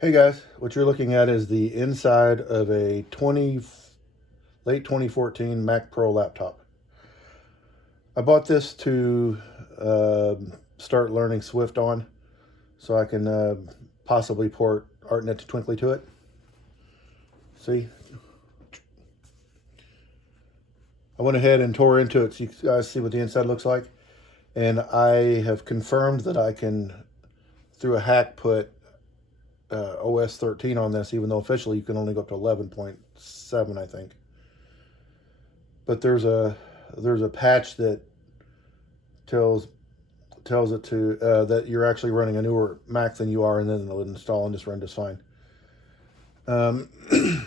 Hey guys, what you're looking at is the inside of a late 2014 Mac Pro laptop. I bought this to start learning Swift on, so I can possibly port ArtNet to Twinkly to it. See? I went ahead and tore into it so you guys see what the inside looks like. And I have confirmed that I can, through a hack, put OS 13 on this, even though officially you can only go up to 11.7, I think. But there's a patch that tells it to that you're actually running a newer Mac than you are, and then it'll install and just run just fine. The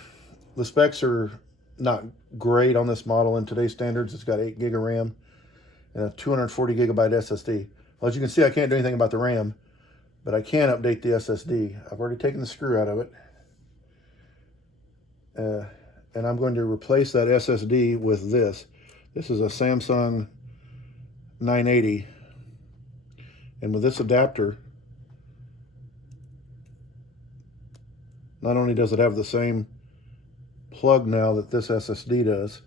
specs are not great on this model in today's standards. It's got 8 gig of RAM and a 240 gigabyte SSD. Well, as you can see, I can't do anything about the RAM, but I can update the SSD. I've already taken the screw out of it. And I'm going to replace that SSD with this. This is a Samsung 980. And with this adapter, not only does it have the same plug now that this SSD does,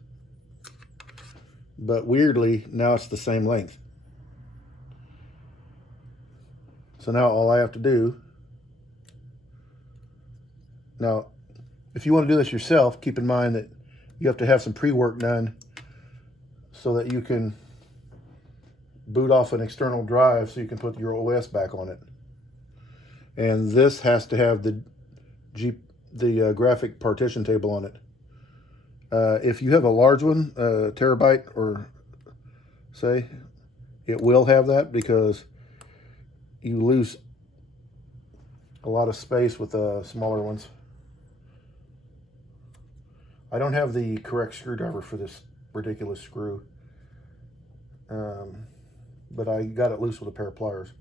but weirdly, now it's the same length. So now all I have to do, now if you want to do this yourself, keep in mind that you have to have some pre-work done so that you can boot off an external drive so you can put your OS back on it. And this has to have the graphic partition table on it. If you have a large one, terabyte or say, it will have that because you lose a lot of space with smaller ones. I don't have the correct screwdriver for this ridiculous screw, but I got it loose with a pair of pliers.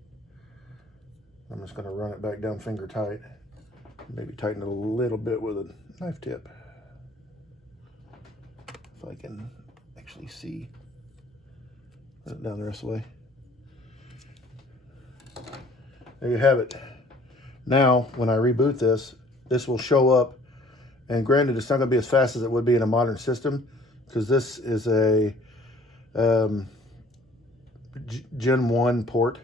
I'm just going to run it back down finger tight, maybe tighten it a little bit with a knife tip, if I can actually see. Put it down the rest of the way. There you have it. Now, when I reboot this, this will show up, and granted, it's not going to be as fast as it would be in a modern system, because this is a Gen 1 port,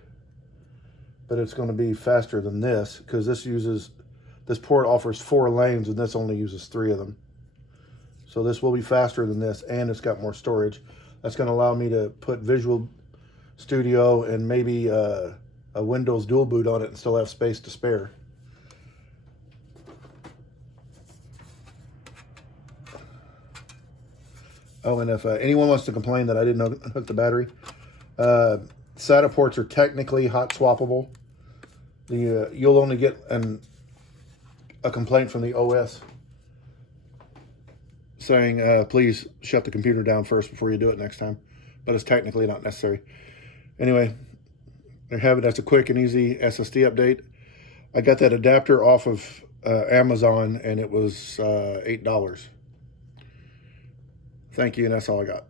but it's going to be faster than this, because this port offers 4 lanes, and this only uses 3 of them. So this will be faster than this, and it's got more storage. That's going to allow me to put Visual Studio and maybe a Windows dual boot on it and still have space to spare. Oh, and if anyone wants to complain that I didn't hook the battery, SATA ports are technically hot swappable. You'll only get a complaint from the OS saying, please shut the computer down first before you do it next time. But it's technically not necessary. Anyway, there you have it. That's a quick and easy SSD update. I got that adapter off of Amazon, and it was $8. Thank you, and that's all I got.